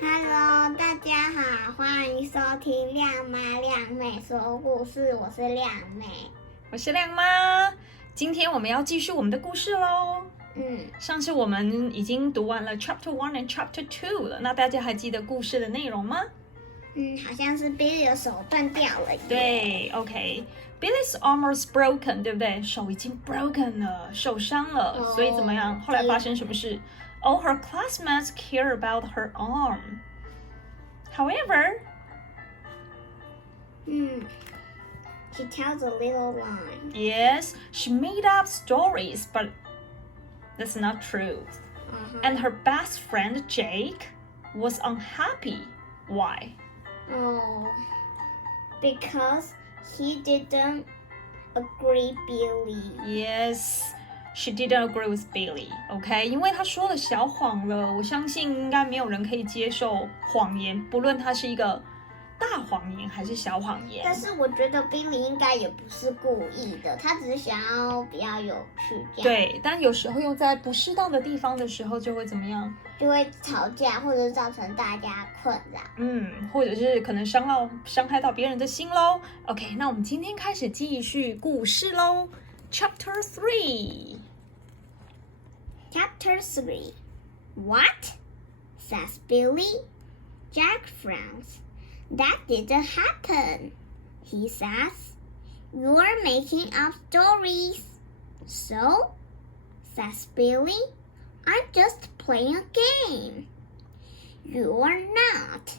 Hello，大家好，欢迎收听亮妈亮妹说故事，我是亮妹，我是亮妈。今天我们要继续我们的故事咯。上次我们已经读完了 Chapter 1 and Chapter 2了，那大家还记得故事的内容吗？好像是 Billy 的手断掉了。对 ，OK。Billy's arm was broken， 对不对？手已经 broken 了，受伤了，所以怎么样？后来发生什么事？All her classmates care about her arm. However, she tells a little lie. yes, she made up stories, but that's not true. And her best friend Jake was unhappy. Why? Because he didn't agree Billy. Yes, she didn't agree with Billy. OK， 因为他说了小谎了，我相信应该没有人可以接受谎言，不论它是一个大谎言还是小谎言。但是我觉得 Billy 应该也不是故意的，他只是想要比较有趣这样。对，但有时候用在不适当的地方的时候，就会怎么样？就会吵架，或者造成大家困扰。或者是可能伤害到别人的心咯。OK， 那我们今天开始继续故事咯。Chapter 3. Chapter 3. What? Says Billy. Jack frowns. That didn't happen. He says, You're making up stories. So? Says Billy. I'm just playing a game. You're not.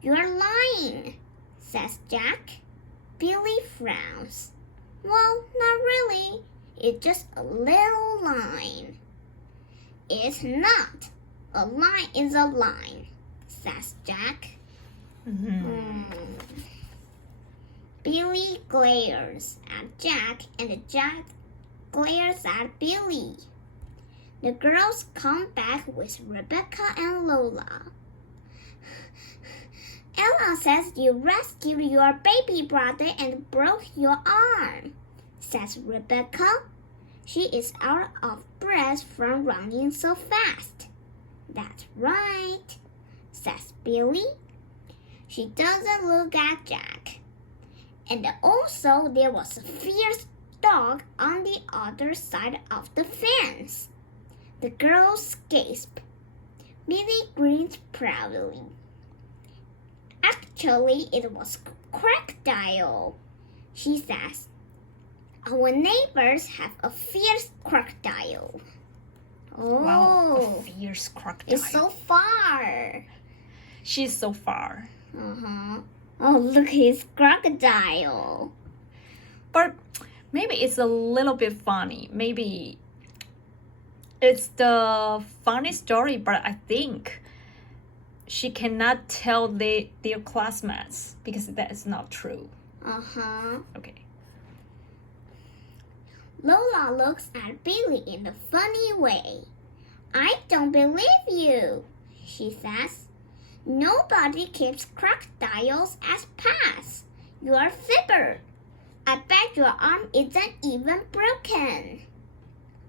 You're lying, says Jack. Billy frowns. Well, not really. It's just a little line. It's not. A line is a line, says Jack. Billy glares at Jack, and Jack glares at Billy. The girls come back with Rebecca and Lola. Ella says you rescued your baby brother and broke your arm, says Rebecca. She is out of breath from running so fast. That's right, says Billy. She doesn't look at Jack. And also there was a fierce dog on the other side of the fence. The girls gasp. Billy grins proudly. Actually, it was Crocodile, she says. Our neighbors have a fierce crocodile. Wow, a fierce crocodile. It's so far. She's so far. Oh, look, his crocodile. But maybe it's a little bit funny. Maybe it's the funny story, but I think she cannot tell their classmates because that is not true. Okay. Lola looks at Billy in a funny way. I don't believe you, she says. Nobody keeps crocodiles as pets. You're a fibber. I bet your arm isn't even broken.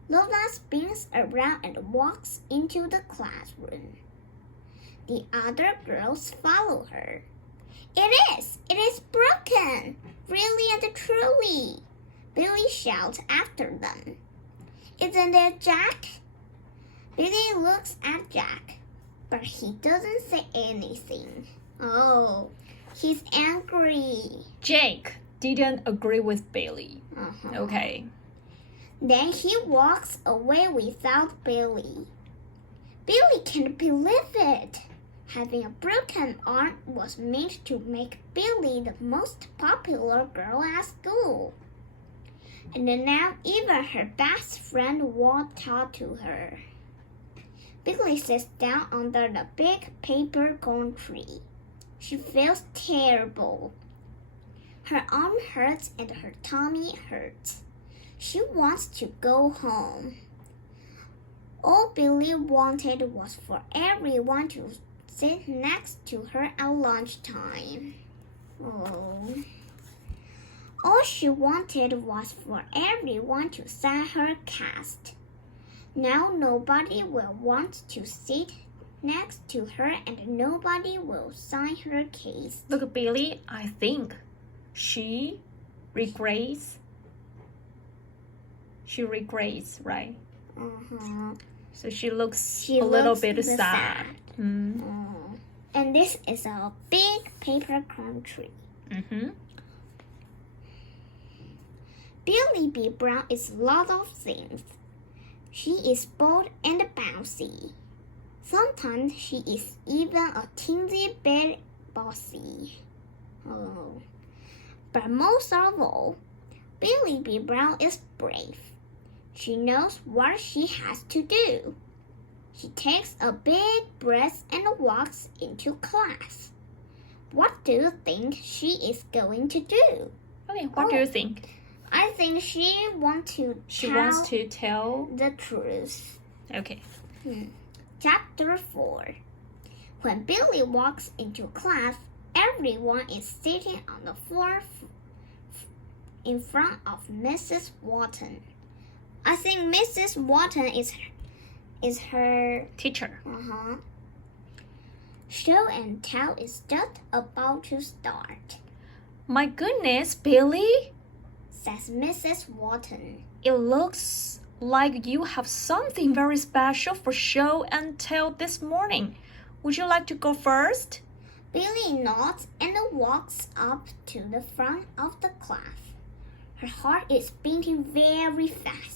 Lola spins around and walks into the classroom. The other girls follow her. It is broken, really and truly, Billy shouts after them. Isn't it, Jack? Billy looks at Jack, but he doesn't say anything. Oh, he's angry. Jake didn't agree with Billy. Okay. Then he walks away without Billy. Billy can't believe it. Having a broken arm was meant to make Billy the most popular girl at school. And now even her best friend won't talk to her. Billy sits down under the big paper cone tree. She feels terrible. Her arm hurts and her tummy hurts. She wants to go home. All Billy wanted was for everyone to sit next to her at lunchtime. All she wanted was for everyone to sign her cast. Now nobody will want to sit next to her and nobody will sign her case. Look, Billy, I think she regrets. She regrets, right? Uh-huh. So she looks a little bit sad. And this is a big paper country. Billie B Brown is a lot of things. She is bold and bouncy. Sometimes she is even a teensy bit bossy. But most of all, Billie B Brown is brave. She knows what she has to do. She takes a big breath and walks into class. What do you think she is going to do? Okay, what do you think? I think she wants to tell the truth. Okay. Chapter 4. When Billy walks into class, everyone is sitting on the floor in front of Mrs. Wharton. I think Mrs. Wharton is her teacher. Show and tell is just about to start. My goodness, Billy, says Mrs. Wharton. It looks like you have something very special for show and tell this morning. Would you like to go first? Billy nods and walks up to the front of the class. Her heart is beating very fast.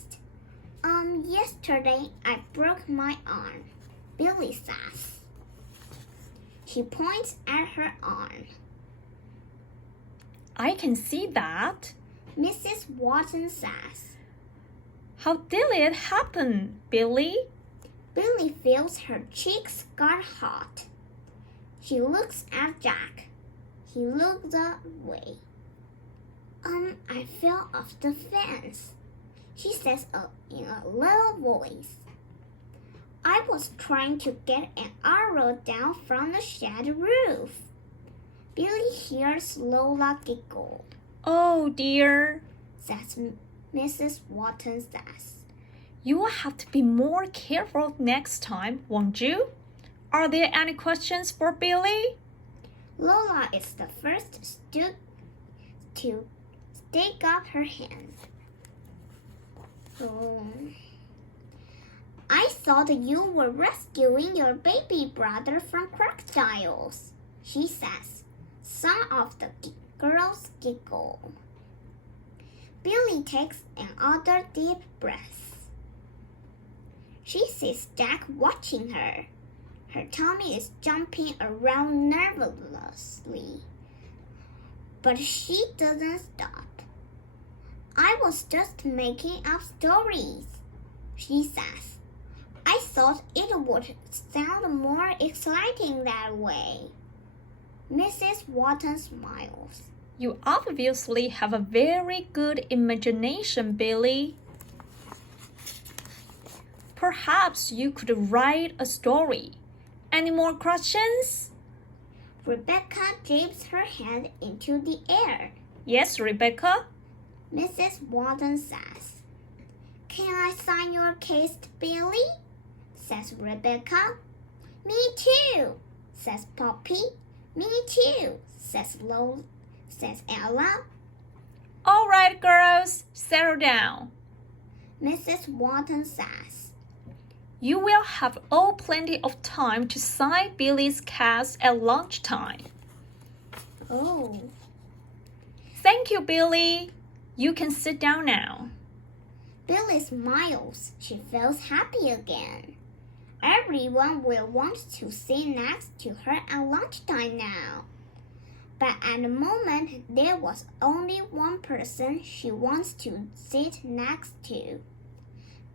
Yesterday I broke my arm, Billy says. She points at her arm. I can see that, Mrs. Wharton says. How did it happen, Billy? Billy feels her cheeks got hot. She looks at Jack. He looks away. I fell off the fence, she says in a little voice. I was trying to get an arrow down from the shed roof. Billy hears Lola giggle. Oh dear, says Mrs. Wharton says. You will have to be more careful next time, won't you? Are there any questions for Billy? Lola is the first to stick up her hand. I thought you were rescuing your baby brother from crocodiles, she says. Some of the girls giggle. Billy takes another deep breath. She sees Jack watching her. Her tummy is jumping around nervously. But she doesn't stop. I was just making up stories, she says. I thought it would sound more exciting that way. Mrs. Wharton smiles. You obviously have a very good imagination, Billy. Perhaps you could write a story. Any more questions? Rebecca jabs her hand into the air. Yes, Rebecca? Mrs. Wharton says. Can I sign your case, Billy? Says Rebecca. Me too, says Poppy. Me too, says Ella. All right, girls, settle down. Mrs. Wharton says. You will have all plenty of time to sign Billy's cast at lunchtime. Oh. Thank you, Billy. You can sit down now. Billy smiles. She feels happy again. Everyone will want to sit next to her at lunchtime now. But at the moment, there was only one person she wants to sit next to.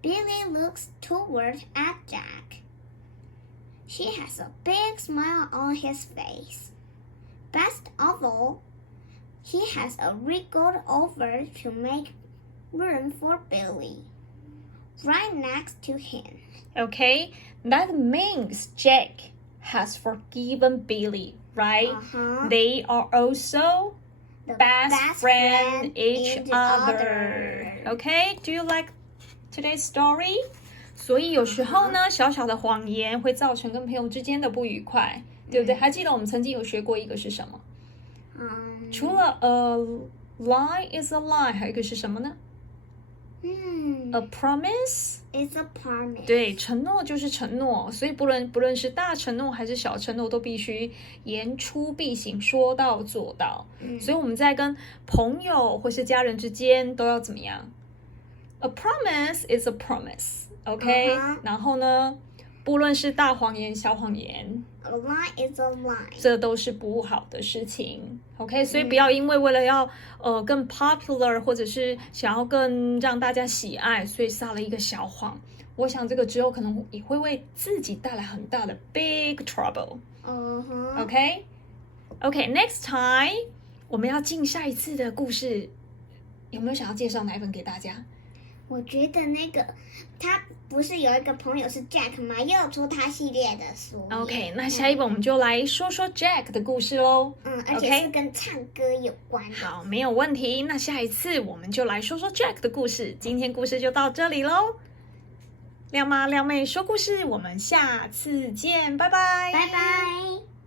Billy looks toward at Jack. She has a big smile on his face. Best of all, he has a wriggled over to make room for Billy, right next to him. Okay, that means Jack has forgiven Billy, right? They are also the best friend each other. Okay, do you like today's story? 所以有时候呢，小小的谎言会造成跟朋友之间的不愉快，对不对？还记得我们曾经有学过一个是什么？除了lie is a lie， 还有一个是什么呢？A promise is a promise。对，承诺就是承诺，所以不论是大承诺还是小承诺，都必须言出必行，说到做到。所以我们在跟朋友或是家人之间都要怎么样？A promise is a promise，OK？然后呢，不论是大谎言、小谎言 ，a lie is a lie， 这都是不好的事情。OK， 所以不要因为了要更 popular 或者是想要更让大家喜爱，所以撒了一个小谎。我想这个之后可能也会为自己带来很大的 big trouble。OK，next time 我们要进下一次的故事，有没有想要介绍哪一本给大家？我觉得那个他不是有一个朋友是 Jack 吗？又有出他系列的书。OK， 那下一本我们就来说说 Jack 的故事喽。而且是跟唱歌有关的。好，没有问题。那下一次我们就来说说 Jack 的故事。今天故事就到这里喽。亮妈亮妹说故事，我们下次见，拜拜。拜拜。